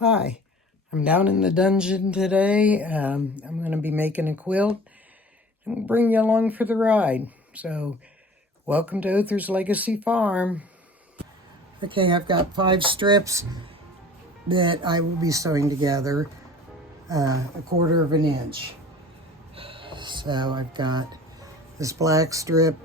Hi, I'm down in the dungeon today. I'm going to be making a quilt and bring you along for the ride. So, welcome to Other's Legacy Farm. Okay, I've got 5 strips that I will be sewing together, 1/4 of an inch. So I've got this black strip,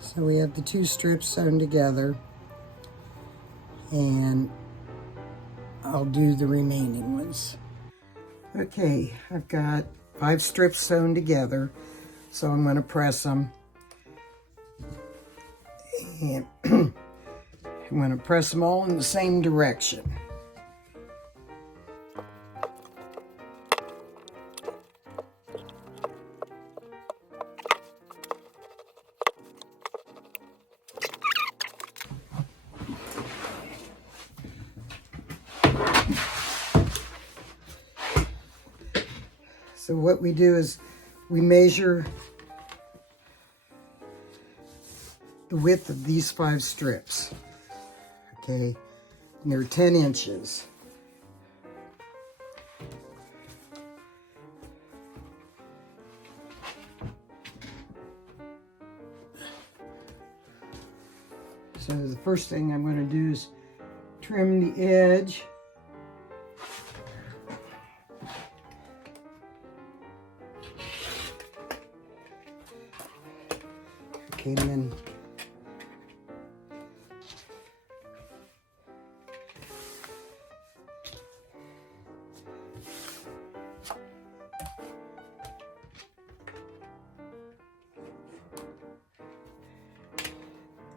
so we have the 2 strips sewn together, and I'll do the remaining ones. Okay, I've got 5 strips sewn together, so I'm going to press them. And I'm going to press them all in the same direction. So what we do is we measure the width of these 5 strips. Okay, and they're 10 inches. So the first thing I'm going to do is trim the edge. Okay, and then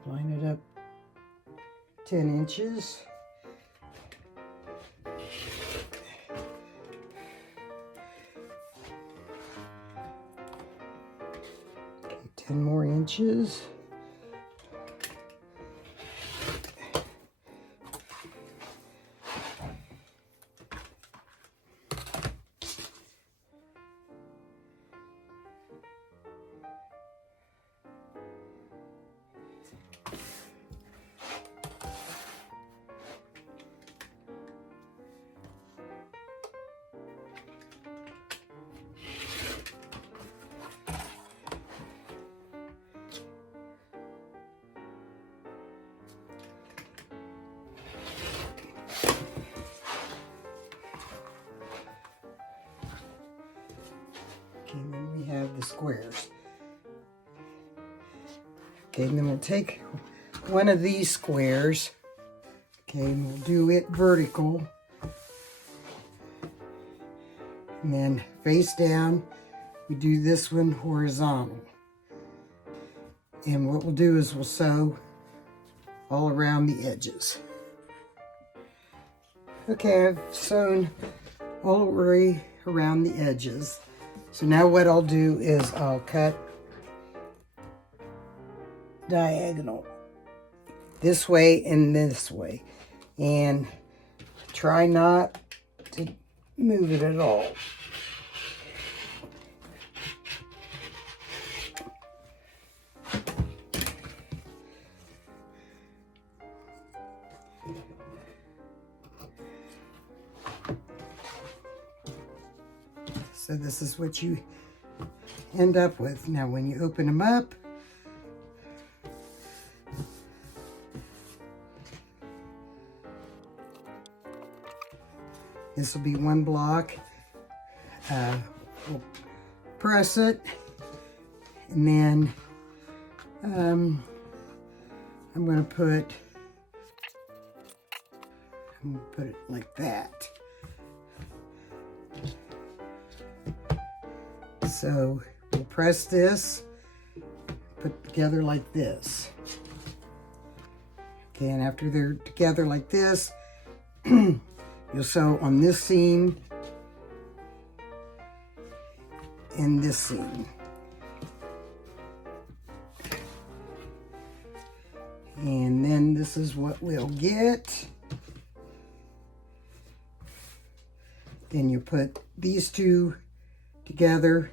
line it up 10 inches. Okay, 10 more inches. Okay, and then we have the squares. Okay, and then we'll take one of these squares, okay, and we'll do it vertical. And then face down, we do this one horizontal. And what we'll do is we'll sew all around the edges. Okay, I've sewn all the way around the edges. So now what I'll do is I'll cut diagonal this way and this way, and try not to move it at all. So this is what you end up with. Now when you open them up, this will be one block. We'll press it, and then I'm going to put it like that. So we'll press this, put together like this. Okay, and after they're together like this, you'll sew on this seam in this seam. And then this is what we'll get. Then you put these two together,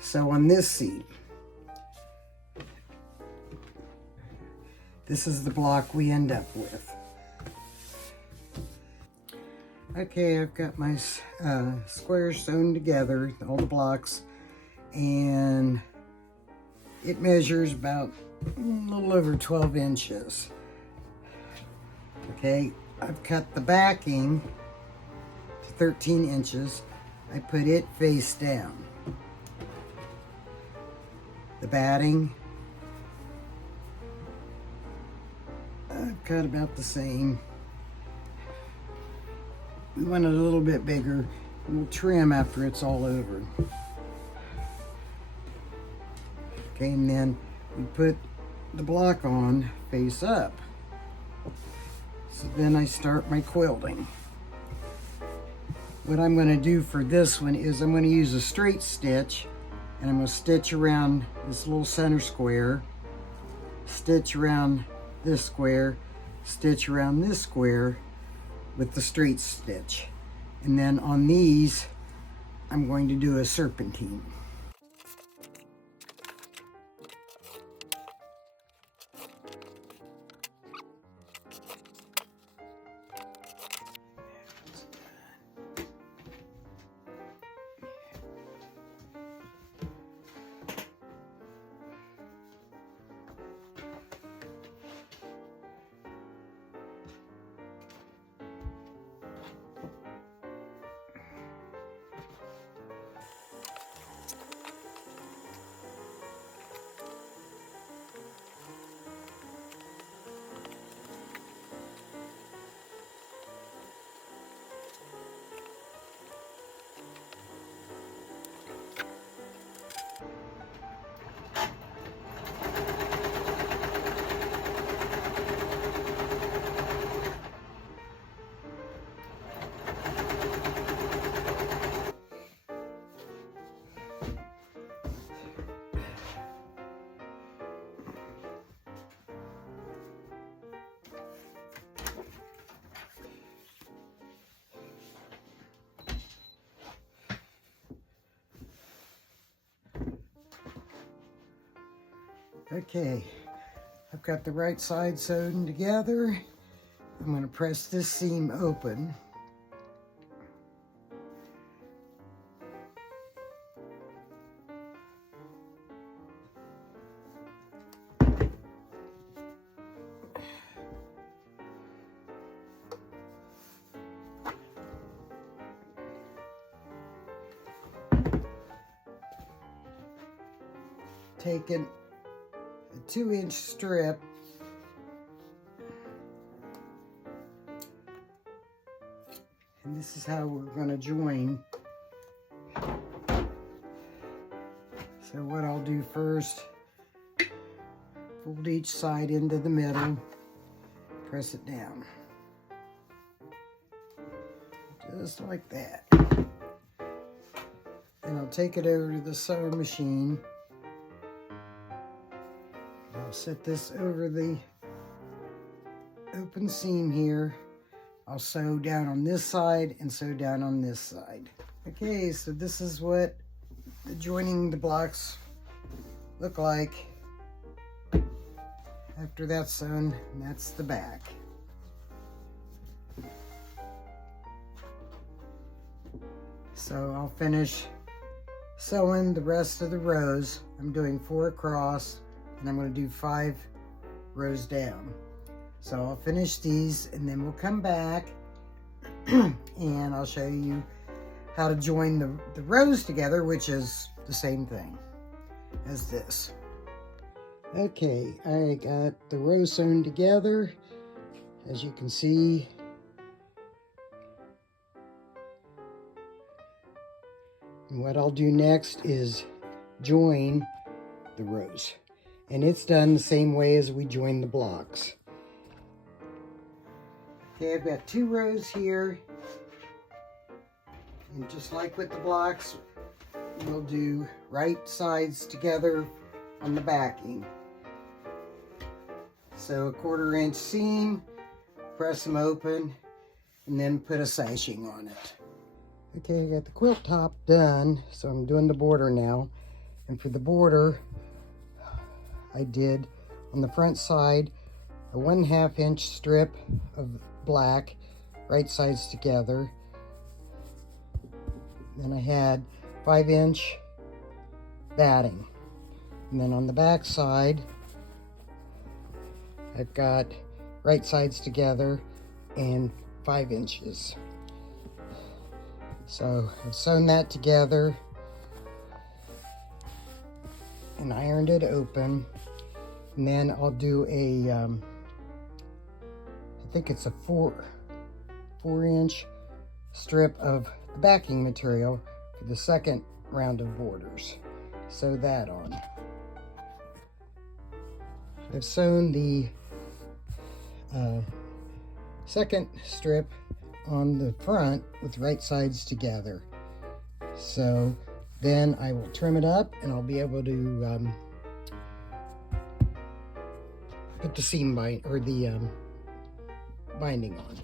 sew on this seam. This is the block we end up with. Okay, I've got my squares sewn together, all the blocks, and it measures about a little over 12 inches. Okay, I've cut the backing to 13 inches. I put it face down. The batting, I've cut about the same. We want it a little bit bigger. We'll trim after it's all over. Okay, and then we put the block on face up. So then I start my quilting. What I'm going to do for this one is I'm going to use a straight stitch, and I'm going to stitch around this little center square, stitch around this square, stitch around this square with the straight stitch. And then on these, I'm going to do a serpentine. Okay, I've got the right side sewn together. I'm going to press this seam open. Taking a 2-inch strip, and this is how we're going to join. So what I'll do first, fold each side into the middle, press it down, just like that. Then I'll take it over to the sewing machine. I'll set this over the open seam here. I'll sew down on this side and sew down on this side. Okay, so this is what the joining the blocks look like after that's sewn, and that's the back. So I'll finish sewing the rest of the rows. I'm doing 4 across, and I'm going to do 5 rows down. So I'll finish these, and then we'll come back and I'll show you how to join the rows together, which is the same thing as this. Okay, I got the rows sewn together, as you can see. And what I'll do next is join the rows. And it's done the same way as we join the blocks. Okay, I've got 2 rows here. And just like with the blocks, we'll do right sides together on the backing. So a 1/4 inch seam, press them open, and then put a sashing on it. Okay, I got the quilt top done, so I'm doing the border now. And for the border, I did on the front side a 1/2 inch strip of black, right sides together. Then I had 5-inch batting. And then on the back side, I've got right sides together and 5 inches. So I've sewn that together and ironed it open. And then I'll do a, I think it's a 4-inch strip of the backing material for the second round of borders. Sew that on. I've sewn the second strip on the front with right sides together. So then I will trim it up and I'll be able to put the seam binding on.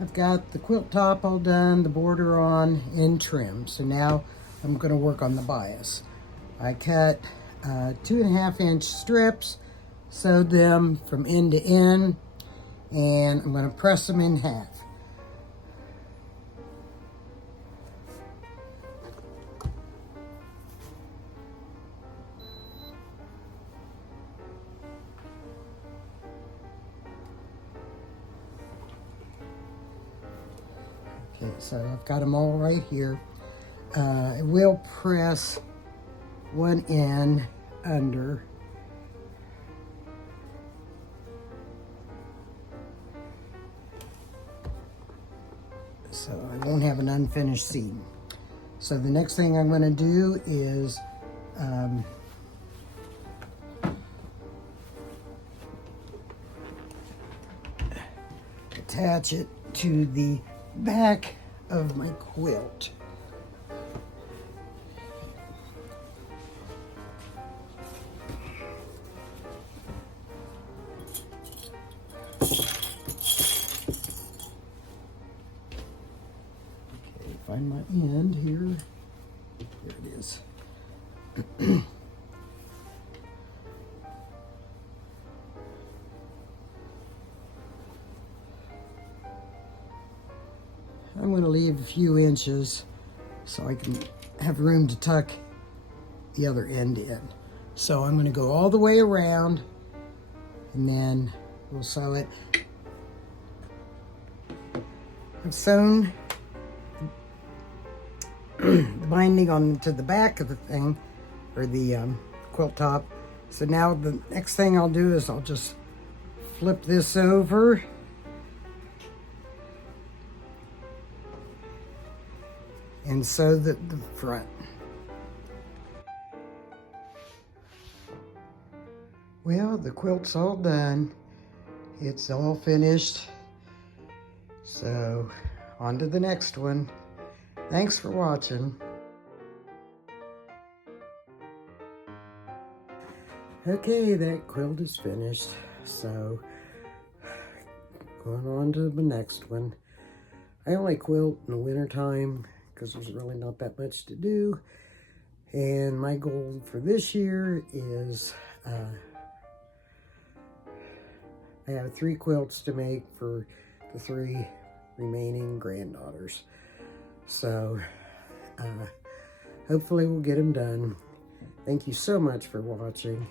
I've got the quilt top all done, the border on, and trim. So now I'm going to work on the bias. I cut 2.5 inch strips, sewed them from end to end, and I'm going to press them in half. Okay, so I've got them all right here. I will press one end under. So I won't have an unfinished seam. So the next thing I'm going to do is attach it to the back of my quilt. Find my end here. There it is. I'm going to leave a few inches so I can have room to tuck the other end in. So I'm going to go all the way around and then we'll sew it. I've sewn the binding onto the back of the thing, or the quilt top. So now the next thing I'll do is I'll just flip this over and sew the front. Well, the quilt's all done. It's all finished. So on to the next one. Thanks for watching. Okay, that quilt is finished. So going on to the next one. I only quilt in the wintertime because there's really not that much to do. And my goal for this year is I have 3 quilts to make for the 3 remaining granddaughters. So hopefully we'll get them done. Thank you so much for watching.